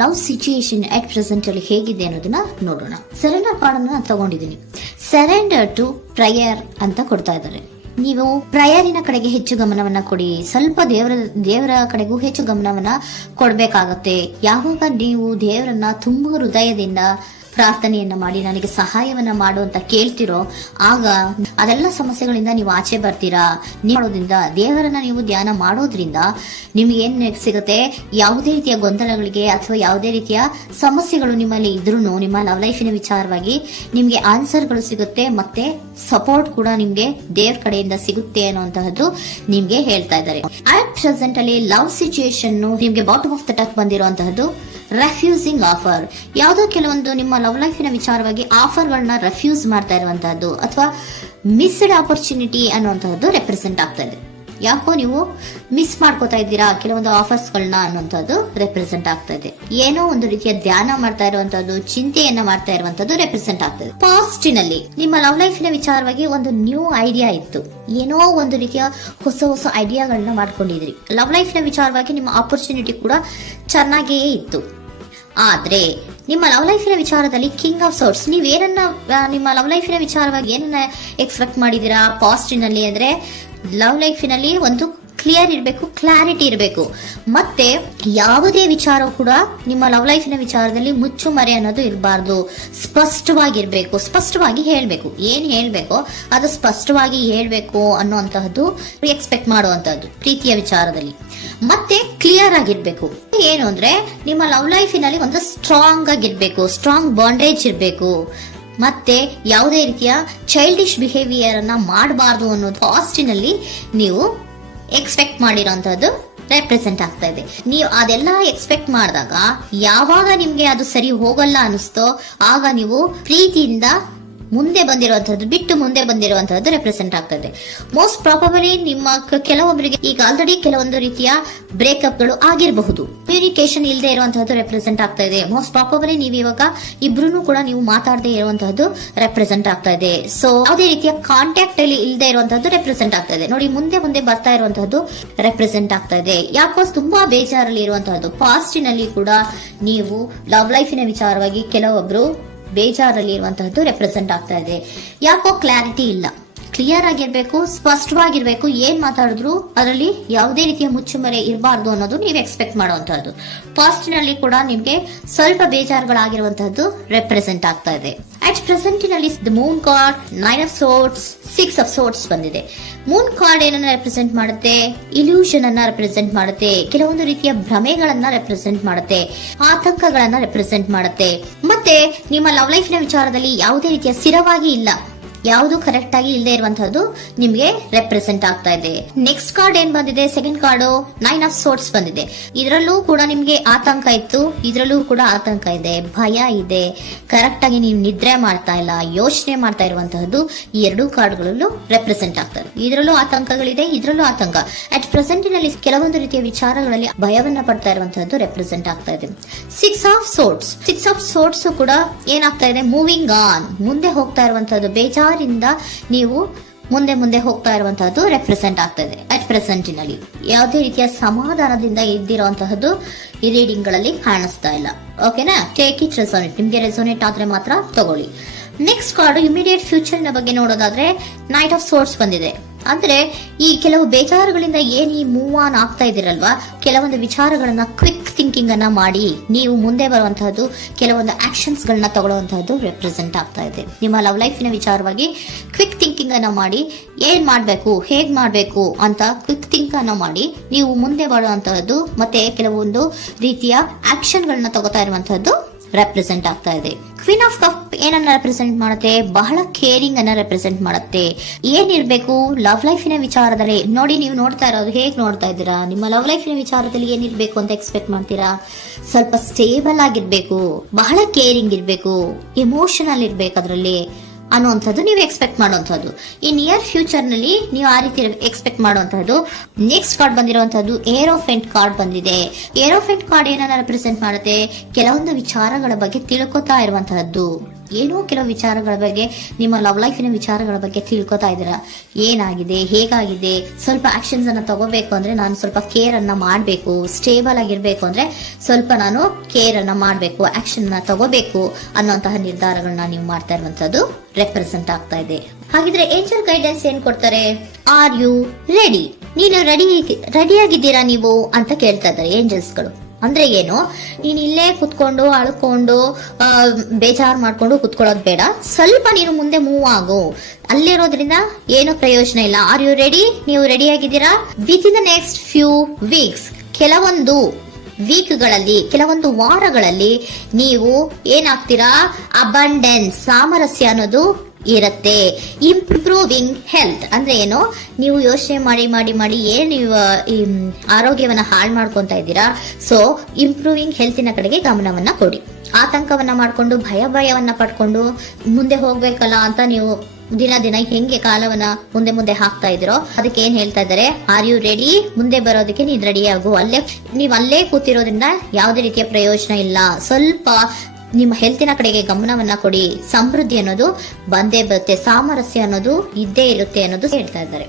Love situation at present ಅಲ್ಲಿ ಹೇಗಿದೆ ಅನ್ನೋದನ್ನ ನೋಡೋಣ. ಸರೆಂಡರ್ ಕಾರ್ಡ್ ಅನ್ನ ತಗೊಂಡಿದ್ದೀನಿ. ಸರೆಂಡರ್ ಟು ಪ್ರಯರ್ ಅಂತ ಕೊಡ್ತಾ ಇದ್ದಾರೆ. ನೀವು ಪ್ರಯರಿನ ಕಡೆಗೆ ಹೆಚ್ಚು ಗಮನವನ್ನ ಕೊಡಿ, ಸ್ವಲ್ಪ ದೇವರ ಕಡೆಗೂ ಹೆಚ್ಚು ಗಮನವನ್ನ ಕೊಡ್ಬೇಕಾಗತ್ತೆ. ಯಾವಾಗ ನೀವು ದೇವರನ್ನ ತುಂಬಾ ಹೃದಯದಿಂದ ಪ್ರಾರ್ಥನೆಯನ್ನ ಮಾಡಿ ನನಗೆ ಸಹಾಯವನ್ನ ಮಾಡು ಅಂತ ಕೇಳ್ತಿರೋ, ಆಗ ಅದೆಲ್ಲ ಸಮಸ್ಯೆಗಳಿಂದ ನೀವು ಆಚೆ ಬರ್ತೀರಾ. ಮಾಡೋದ್ರಿಂದ, ದೇವರನ್ನ ನೀವು ಧ್ಯಾನ ಮಾಡೋದ್ರಿಂದ ನಿಮ್ಗೆ ಏನ್ ಸಿಗುತ್ತೆ, ಯಾವುದೇ ರೀತಿಯ ಗೊಂದಲಗಳಿಗೆ ಅಥವಾ ಯಾವುದೇ ರೀತಿಯ ಸಮಸ್ಯೆಗಳು ನಿಮ್ಮಲ್ಲಿ ಇದ್ರೂ ನಿಮ್ಮ ಲವ್ ಲೈಫಿನ ವಿಚಾರವಾಗಿ ನಿಮ್ಗೆ ಆನ್ಸರ್ಗಳು ಸಿಗುತ್ತೆ, ಮತ್ತೆ ಸಪೋರ್ಟ್ ಕೂಡ ನಿಮ್ಗೆ ದೇವ್ರ ಕಡೆಯಿಂದ ಸಿಗುತ್ತೆ ಅನ್ನುವಂತಹದ್ದು ನಿಮ್ಗೆ ಹೇಳ್ತಾ ಇದ್ದಾರೆ. ಅಟ್ ಪ್ರೆಸೆಂಟ್ ಅಲ್ಲಿ ಲವ್ ಸಿಚುಯೇಷನ್ ನಿಮ್ಗೆ ಬಾಟಮ್ ಆಫ್ ದ ಟಕ್ ಬಂದಿರುವಂತಹದ್ದು ರೆಫ್ಯೂಸಿಂಗ್ ಆಫರ್. ಯಾವುದೋ ಕೆಲವೊಂದು ನಿಮ್ಮ ಲವ್ ಲೈಫಿನ ವಿಚಾರವಾಗಿ ಆಫರ್ಗಳನ್ನ ರೆಫ್ಯೂಸ್ ಮಾಡ್ತಾ ಇರುವಂತಹದ್ದು ಅಥವಾ ಮಿಸ್ಡ್ ಆಪರ್ಚುನಿಟಿ ಅನ್ನುವಂತಹದ್ದು ರೆಪ್ರೆಸೆಂಟ್ ಆಗ್ತಾ ಇದೆ. ಯಾಕೋ ನೀವು ಮಿಸ್ ಮಾಡ್ಕೋತಾ ಇದ್ದೀರಾ ಕೆಲವೊಂದು ಆಫರ್ಸ್ ಗಳನ್ನ ಅನ್ನುವಂಥದ್ದು ರೆಪ್ರೆಸೆಂಟ್ ಆಗ್ತಾ ಇದೆ. ಏನೋ ಒಂದು ರೀತಿಯ ಧ್ಯಾನ ಮಾಡ್ತಾ ಇರುವಂತದ್ದು, ಚಿಂತೆಯನ್ನ ಮಾಡ್ತಾ ಇರುವಂತದ್ದು ರೆಪ್ರೆಸೆಂಟ್ ಆಗ್ತಾ ಇದೆ. ಪಾಸ್ಟಿನಲ್ಲಿ ನಿಮ್ಮ ಲವ್ ಲೈಫಿನ ವಿಚಾರವಾಗಿ ಒಂದು ನ್ಯೂ ಐಡಿಯಾ ಇತ್ತು, ಏನೋ ಒಂದು ರೀತಿಯ ಹೊಸ ಐಡಿಯಾಗಳನ್ನ ಮಾಡ್ಕೊಂಡಿದ್ರಿ. ಲವ್ ಲೈಫಿನ ವಿಚಾರವಾಗಿ ನಿಮ್ಮ ಆಪರ್ಚುನಿಟಿ ಕೂಡ ಚೆನ್ನಾಗಿಯೇ ಇತ್ತು. ಆದ್ರೆ ನಿಮ್ಮ ಲವ್ ಲೈಫಿನ ವಿಚಾರದಲ್ಲಿ ಕಿಂಗ್ ಆಫ್ ಸೋರ್ಟ್ಸ್, ನೀವೇನನ್ನ ನಿಮ್ಮ ಲವ್ ಲೈಫಿನ ವಿಚಾರವಾಗಿ ಏನನ್ನ ಎಕ್ಸ್ಪೆಕ್ಟ್ ಮಾಡಿದೀರಾ ಪಾಸ್ಟಿನಲ್ಲಿ ಅಂದ್ರೆ, ಲವ್ ಲೈಫಿನಲ್ಲಿ ಒಂದು ಕ್ಲಿಯರ್ ಇರಬೇಕು, ಕ್ಲಾರಿಟಿ ಇರಬೇಕು, ಮತ್ತೆ ಯಾವುದೇ ವಿಚಾರ ಕೂಡ ನಿಮ್ಮ ಲವ್ ಲೈಫಿನ ವಿಚಾರದಲ್ಲಿ ಮುಚ್ಚುಮರೆ ಅನ್ನೋದು ಇರಬಾರ್ದು. ಸ್ಪಷ್ಟವಾಗಿರ್ಬೇಕು, ಸ್ಪಷ್ಟವಾಗಿ ಹೇಳ್ಬೇಕು, ಏನ್ ಹೇಳ್ಬೇಕೋ ಅದು ಸ್ಪಷ್ಟವಾಗಿ ಹೇಳ್ಬೇಕು ಅನ್ನುವಂತಹದ್ದು ಎಕ್ಸ್ಪೆಕ್ಟ್ ಮಾಡುವಂತಹದ್ದು ಪ್ರೀತಿಯ ವಿಚಾರದಲ್ಲಿ. ಮತ್ತೆ ಕ್ಲಿಯರ್ ಆಗಿರ್ಬೇಕು. ಏನು ಅಂದ್ರೆ ನಿಮ್ಮ ಲವ್ ಲೈಫಿನಲ್ಲಿ ಒಂದು ಸ್ಟ್ರಾಂಗ್ ಆಗಿರ್ಬೇಕು, ಸ್ಟ್ರಾಂಗ್ ಬಾಂಡೇಜ್ ಇರಬೇಕು, ಮತ್ತೆ ಯಾವುದೇ ರೀತಿಯ ಚೈಲ್ಡಿಶ್ ಬಿಹೇವಿಯರ್ ಅನ್ನ ಮಾಡಬಾರ್ದು ಅನ್ನೋದು ಪಾಸ್ಟಿನಲ್ಲಿ ನೀವು ಎಕ್ಸ್ಪೆಕ್ಟ್ ಮಾಡಿರೋಂಥದ್ದು ರೆಪ್ರೆಸೆಂಟ್ ಆಗ್ತಾ ಇದೆ. ನೀವು ಅದೆಲ್ಲ ಎಕ್ಸ್ಪೆಕ್ಟ್ ಮಾಡಿದಾಗ ಯಾವಾಗ ನಿಮ್ಗೆ ಅದು ಸರಿ ಹೋಗಲ್ಲ ಅನಿಸ್ತೋ ಆಗ ನೀವು ಪ್ರೀತಿಯಿಂದ ಮುಂದೆ ಬಂದಿರುವಂತಹದ್ದು ಬಿಟ್ಟು ಮುಂದೆ ಬಂದಿರುವಂತಹದ್ದು ರೆಪ್ರೆಸೆಂಟ್ ಆಗ್ತದೆ. ಮೋಸ್ಟ್ ಪ್ರಾಬಬಲಿ ನಿಮ್ಮ ಕೆಲವೊಬ್ಬರಿಗೆ ಈಗ ಆಲ್ರೆಡಿ ಕೆಲವೊಂದು ರೀತಿಯ ಬ್ರೇಕಪ್ ಗಳು ಆಗಿರಬಹುದು, ಕಮ್ಯುನಿಕೇಶನ್ ಇಲ್ಲದೆ ಇರುವಂತಹದ್ದು ರೆಪ್ರೆಸೆಂಟ್ ಆಗ್ತಾ ಇದೆ. ಮೋಸ್ಟ್ ಪ್ರಾಬಬಲಿ ನೀವು ಇವಾಗ ಇಬ್ರು ಕೂಡ ನೀವು ಮಾತಾಡದೆ ಇರುವಂತಹದ್ದು ರೆಪ್ರೆಸೆಂಟ್ ಆಗ್ತಾ ಇದೆ. ಸೊ ಯಾವುದೇ ರೀತಿಯ ಕಾಂಟ್ಯಾಕ್ಟ್ ಅಲ್ಲಿ ಇಲ್ಲದೆ ಇರುವಂತಹದ್ದು ರೆಪ್ರೆಸೆಂಟ್ ಆಗ್ತಾ ಇದೆ. ನೋಡಿ, ಮುಂದೆ ಬರ್ತಾ ಇರುವಂತಹದ್ದು ರೆಪ್ರೆಸೆಂಟ್ ಆಗ್ತಾ ಇದೆ. ಯಾಕೋ ತುಂಬಾ ಬೇಜಾರಲ್ಲಿ ಇರುವಂತಹದ್ದು. ಪಾಸ್ಟಿನಲ್ಲಿ ಕೂಡ ನೀವು ಲವ್ ಲೈಫಿನ ವಿಚಾರವಾಗಿ ಕೆಲವೊಬ್ರು ಬೇಜಾರಲ್ಲಿ ಇರುವಂತಹದ್ದು ರೆಪ್ರೆಸೆಂಟ್ ಆಗ್ತಾ ಇದೆ. ಯಾಕೋ ಕ್ಲಾರಿಟಿ ಇಲ್ಲ, ಕ್ಲಿಯರ್ ಆಗಿರ್ಬೇಕು, ಸ್ಪಷ್ಟವಾಗಿರ್ಬೇಕು. ಏನ್ ಮಾತಾಡಿದ್ರು ಅದರಲ್ಲಿ ಯಾವುದೇ ರೀತಿಯ ಮುಚ್ಚುಮರೆ ಇರಬಾರ್ದು ಅನ್ನೋದು ನೀವು ಎಕ್ಸ್ಪೆಕ್ಟ್ ಮಾಡುವಂತಹದ್ದು. ಪಾಸ್ಟಿನಲ್ಲಿ ಕೂಡ ನಿಮ್ಗೆ ಸ್ವಲ್ಪ ಬೇಜಾರುಗಳಾಗಿರುವಂತಹದ್ದು ರೆಪ್ರೆಸೆಂಟ್ ಆಗ್ತಾ ಇದೆ. ಅಟ್ ಪ್ರೆಸೆಂಟಿನಲ್ಲಿ the moon card, 9 of swords, 6 of swords ಬಂದಿದೆ. ಮೂನ್ ಕಾರ್ಡ್ ಏನನ್ನ ರೆಪ್ರೆಸೆಂಟ್ ಮಾಡುತ್ತೆ? ಇಲ್ಯೂಷನ್ ಅನ್ನ ರೆಪ್ರೆಸೆಂಟ್ ಮಾಡುತ್ತೆ, ಕೆಲವೊಂದು ರೀತಿಯ ಭ್ರಮೆಗಳನ್ನ ರೆಪ್ರೆಸೆಂಟ್ ಮಾಡುತ್ತೆ, ಆತಂಕಗಳನ್ನ ರೆಪ್ರೆಸೆಂಟ್ ಮಾಡುತ್ತೆ. ಮತ್ತೆ ನಿಮ್ಮ ಲವ್ ಲೈಫಿನ ವಿಚಾರದಲ್ಲಿ ಯಾವುದೇ ರೀತಿಯ ಸ್ಥಿರವಾಗಿ ಇಲ್ಲ, ಯಾವುದು ಕರೆಕ್ಟ್ ಆಗಿ ಇಲ್ಲದೆ ಇರುವಂತಹದ್ದು ನಿಮ್ಗೆ ರೆಪ್ರೆಸೆಂಟ್ ಆಗ್ತಾ ಇದೆ. ನೆಕ್ಸ್ಟ್ ಕಾರ್ಡ್ ಏನ್ ಬಂದಿದೆ? ಸೆಕೆಂಡ್ ಕಾರ್ಡ್ 9 ಆಫ್ ಸೋರ್ಟ್ಸ್ ಬಂದಿದೆ. ಇದರಲ್ಲೂ ಕೂಡ ನಿಮ್ಗೆ ಆತಂಕ ಇತ್ತು, ಇದರಲ್ಲೂ ಕೂಡ ಆತಂಕ ಇದೆ, ಭಯ ಇದೆ, ಕರೆಕ್ಟ್ ಆಗಿ ನೀವು ನಿದ್ರೆ ಮಾಡ್ತಾ ಇಲ್ಲ, ಯೋಚನೆ ಮಾಡ್ತಾ ಇರುವಂತಹದ್ದು ಈ ಎರಡೂ ಕಾರ್ಡ್ಗಳಲ್ಲೂ ರೆಪ್ರೆಸೆಂಟ್ ಆಗ್ತದೆ. ಇದರಲ್ಲೂ ಆತಂಕಗಳಿದೆ, ಇದರಲ್ಲೂ ಆತಂಕ. ಅಟ್ ಪ್ರೆಸೆಂಟಿನಲ್ಲಿ ಕೆಲವೊಂದು ರೀತಿಯ ವಿಚಾರಗಳಲ್ಲಿ ಭಯವನ್ನ ಪಡ್ತಾ ಇರುವಂತಹದ್ದು ರೆಪ್ರೆಸೆಂಟ್ ಆಗ್ತಾ ಇದೆ. 6 ಆಫ್ ಸೋರ್ಟ್ಸ್ ಕೂಡ ಏನಾಗ್ತಾ ಇದೆ? ಮೂವಿಂಗ್ ಆನ್, ಮುಂದೆ ಹೋಗ್ತಾ ಇರುವಂತಹದ್ದು, ಬೇಜಾರಿಂದ ನೀವು ಮುಂದೆ ಹೋಗ್ತಾ ಇರುವಂತಹದ್ದು ರೆಪ್ರೆಸೆಂಟ್ ಆಗ್ತದೆ. ಅಟ್ ಪ್ರೆಸೆಂಟಿನಲ್ಲಿ ಯಾವುದೇ ರೀತಿಯ ಸಮಾಧಾನದಿಂದ ಇದ್ದಿರುವಂತಹದ್ದು ಈ ರೀಡಿಂಗ್ ಗಳಲ್ಲಿ ಕಾಣಿಸ್ತಾ ಇಲ್ಲ. ಓಕೆನಾ? ಟೇಕ್ ಇಟ್ ರೆಸೋನೇಟ್, ನಿಮ್ಗೆ ರೆಸೋನೇಟ್ ಆದ್ರೆ ಮಾತ್ರ ತಗೊಳ್ಳಿ. ನೆಕ್ಸ್ಟ್ ಕಾರ್ಡ್ ಇಮಿಡಿಯೇಟ್ ಫ್ಯೂಚರ್ ನ ಬಗ್ಗೆ ನೋಡೋದಾದ್ರೆ ನೈಟ್ ಆಫ್ ಸೋರ್ಟ್ಸ್ ಬಂದಿದೆ. ಅಂದ್ರೆ ಈ ಕೆಲವು ಬೇಜಾರುಗಳಿಂದ ಏನ್ ಈ ಮೂವ್ ಆನ್ ಆಗ್ತಾ ಇದ್ದೀರಲ್ವಾ, ಕೆಲವೊಂದು ವಿಚಾರಗಳನ್ನ ಕ್ವಿಕ್ ಥಿಂಕಿಂಗ್ ಅನ್ನ ಮಾಡಿ ನೀವು ಮುಂದೆ ಬರುವಂತಹದ್ದು, ಕೆಲವೊಂದು ಆಕ್ಷನ್ಸ್ ಗಳನ್ನ ತಗೊಳ್ಳುವಂತಹದ್ದು ರೆಪ್ರೆಸೆಂಟ್ ಆಗ್ತಾ ಇದೆ. ನಿಮ್ಮ ಲವ್ ಲೈಫಿನ ವಿಚಾರವಾಗಿ ಕ್ವಿಕ್ ಥಿಂಕಿಂಗ್ ಅನ್ನ ಮಾಡಿ, ಏನ್ ಮಾಡ್ಬೇಕು, ಹೇಗ್ ಮಾಡ್ಬೇಕು ಅಂತ ಕ್ವಿಕ್ ಥಿಂಕ್ ಅನ್ನ ಮಾಡಿ ನೀವು ಮುಂದೆ ಬರುವಂತಹದ್ದು, ಮತ್ತೆ ಕೆಲವೊಂದು ರೀತಿಯ ಆಕ್ಷನ್ ಗಳನ್ನ ತಗೋತಾ ಇರುವಂತಹದ್ದು ರೆಪ್ರೆಸೆಂಟ್ ಆಗ್ತಾ ಇದೆ. ಕ್ವೀನ್ ಆಫ್ ಕಪ್ ಏನನ್ನ ರೆಪ್ರೆಸೆಂಟ್ ಮಾಡುತ್ತೆ? ಬಹಳ ಕೇರಿಂಗ್ ಅನ್ನ ರೆಪ್ರೆಸೆಂಟ್ ಮಾಡುತ್ತೆ. ಏನಿರ್ಬೇಕು ಲವ್ ಲೈಫಿನ ವಿಚಾರದಲ್ಲಿ? ನೋಡಿ, ನೀವು ನೋಡ್ತಾ ಇರೋದು ಹೇಗ್ ನೋಡ್ತಾ ಇದ್ದೀರಾ? ನಿಮ್ಮ ಲವ್ ಲೈಫಿನ ವಿಚಾರದಲ್ಲಿ ಏನಿರ್ಬೇಕು ಅಂತ ಎಕ್ಸ್ಪೆಕ್ಟ್ ಮಾಡ್ತೀರಾ? ಸ್ವಲ್ಪ ಸ್ಟೇಬಲ್ ಆಗಿರ್ಬೇಕು, ಬಹಳ ಕೇರಿಂಗ್ ಇರ್ಬೇಕು, ಎಮೋಷನಲ್ ಇರ್ಬೇಕು ಅದರಲ್ಲಿ ಅನ್ನುವಂಥದ್ದು ನೀವು ಎಕ್ಸ್ಪೆಕ್ಟ್ ಮಾಡುವಂಥದ್ದು. ಈ ನಿಯರ್ ಫ್ಯೂಚರ್ ನಲ್ಲಿ ನೀವು ಆ ರೀತಿ ಎಕ್ಸ್ಪೆಕ್ಟ್ ಮಾಡುವಂತಹದ್ದು. ನೆಕ್ಸ್ಟ್ ಕಾರ್ಡ್ ಬಂದಿರುವಂತಹದ್ದು ಏರೋಫೆಂಟ್ ಕಾರ್ಡ್ ಬಂದಿದೆ. ಏರೋಫೆಂಟ್ ಕಾರ್ಡ್ ಏನನ್ನ ರೆಪ್ರೆಸೆಂಟ್ ಮಾಡುತ್ತೆ? ಕೆಲವೊಂದು ವಿಚಾರಗಳ ಬಗ್ಗೆ ತಿಳ್ಕೊತಾ ಇರುವಂತಹದ್ದು, ಏನೋ ಕೆಲವು ವಿಚಾರಗಳ ಬಗ್ಗೆ, ನಿಮ್ಮ ಲವ್ ಲೈಫಿನ ವಿಚಾರಗಳ ಬಗ್ಗೆ ತಿಳ್ಕೊತಾ ಇದ್ದೀರಾ. ಏನಾಗಿದೆ, ಹೇಗಾಗಿದೆ, ಸ್ವಲ್ಪ ಆಕ್ಷನ್ಸ್ ಅನ್ನ ತಗೋಬೇಕು ಅಂದ್ರೆ ನಾನು ಸ್ವಲ್ಪ ಕೇರ್ ಅನ್ನ ಮಾಡಬೇಕು, ಸ್ಟೇಬಲ್ ಆಗಿರ್ಬೇಕು ಅಂದ್ರೆ ಸ್ವಲ್ಪ ನಾನು ಕೇರ್ ಅನ್ನ ಮಾಡಬೇಕು, ಆಕ್ಷನ್ ಅನ್ನ ತಗೋಬೇಕು ಅನ್ನುವಂತಹ ನಿರ್ಧಾರಗಳನ್ನ ನೀವು ಮಾಡ್ತಾ ಇರುವಂತದ್ದು ರೆಪ್ರೆಸೆಂಟ್ ಆಗ್ತಾ ಇದೆ. ಹಾಗಿದ್ರೆ ಏಂಜಲ್ ಗೈಡೆನ್ಸ್ ಏನ್ ಕೊಡ್ತಾರೆ? Are you ready? ನೀನು ರೆಡಿಯಾಗಿದ್ದೀರಾ ನೀವು ಅಂತ ಕೇಳ್ತಾ ಇದ್ದಾರೆ ಏಂಜಲ್ಸ್ ಗಳು. ಅಂದ್ರೆ ಏನು, ನೀನ್ ಇಲ್ಲೇ ಕುತ್ಕೊಂಡು ಅಳ್ಕೊಂಡು ಬೇಜಾರ್ ಮಾಡ್ಕೊಂಡು ಕುತ್ಕೊಳ್ಳೋದು ಬೇಡ, ಸ್ವಲ್ಪ ನೀನು ಮುಂದೆ ಮೂವ್ ಆಗು. ಅಲ್ಲಿರೋದ್ರಿಂದ ಏನು ಪ್ರಯೋಜನ ಇಲ್ಲ. Are you ready? ನೀವು ರೆಡಿ ಆಗಿದ್ದೀರಾ? Within the next few weeks, ಕೆಲವೊಂದು ವೀಕ್ಗಳಲ್ಲಿ, ಕೆಲವೊಂದು ವಾರಗಳಲ್ಲಿ ನೀವು ಏನಾಗ್ತೀರಾ? ಅಬಂಡೆನ್ಸ್, ಸಾಮರಸ್ಯ ಅನ್ನೋದು ಇರುತ್ತೆ. ಇಂಪ್ರೂವಿಂಗ್ ಹೆಲ್ತ್ ಅಂದ್ರೆ ಏನು, ನೀವು ಯೋಚನೆ ಮಾಡಿ ಮಾಡಿ ಮಾಡಿ ಏನ್ ನೀವು ಈ ಆರೋಗ್ಯವನ್ನ ಹಾಳು ಮಾಡ್ಕೊಂತ ಇದ್ದೀರಾ. ಸೊ ಇಂಪ್ರೂವಿಂಗ್ ಹೆಲ್ತಿನ ಕಡೆಗೆ ಗಮನವನ್ನ ಕೊಡಿ. ಆತಂಕವನ್ನ ಮಾಡ್ಕೊಂಡು ಭಯವನ್ನ ಪಡ್ಕೊಂಡು ಮುಂದೆ ಹೋಗ್ಬೇಕಲ್ಲ ಅಂತ ನೀವು ದಿನ ದಿನ ಹೆಂಗೆ ಕಾಲವನ್ನ ಮುಂದೆ ಹಾಕ್ತಾ ಇದ್ರೋ, ಅದಕ್ಕೆ ಏನ್ ಹೇಳ್ತಾ ಇದ್ದಾರೆ? Are you ready? ಮುಂದೆ ಬರೋದಕ್ಕೆ ನೀನ್ ರೆಡಿ ಆಗು. ನೀವ್ ಅಲ್ಲೇ ಕೂತಿರೋದ್ರಿಂದ ಯಾವುದೇ ರೀತಿಯ ಪ್ರಯೋಜನ ಇಲ್ಲ. ಸ್ವಲ್ಪ ನಿಮ್ಮ ಹೆಲ್ತಿನ ಕಡೆಗೆ ಗಮನವನ್ನ ಕೊಡಿ. ಸಮೃದ್ಧಿ ಅನ್ನೋದು ಬಂದೇ ಬರುತ್ತೆ, ಸಾಮರಸ್ಯ ಅನ್ನೋದು ಇದ್ದೇ ಇರುತ್ತೆ ಅನ್ನೋದು ಹೇಳ್ತಾ ಇದ್ದಾರೆ.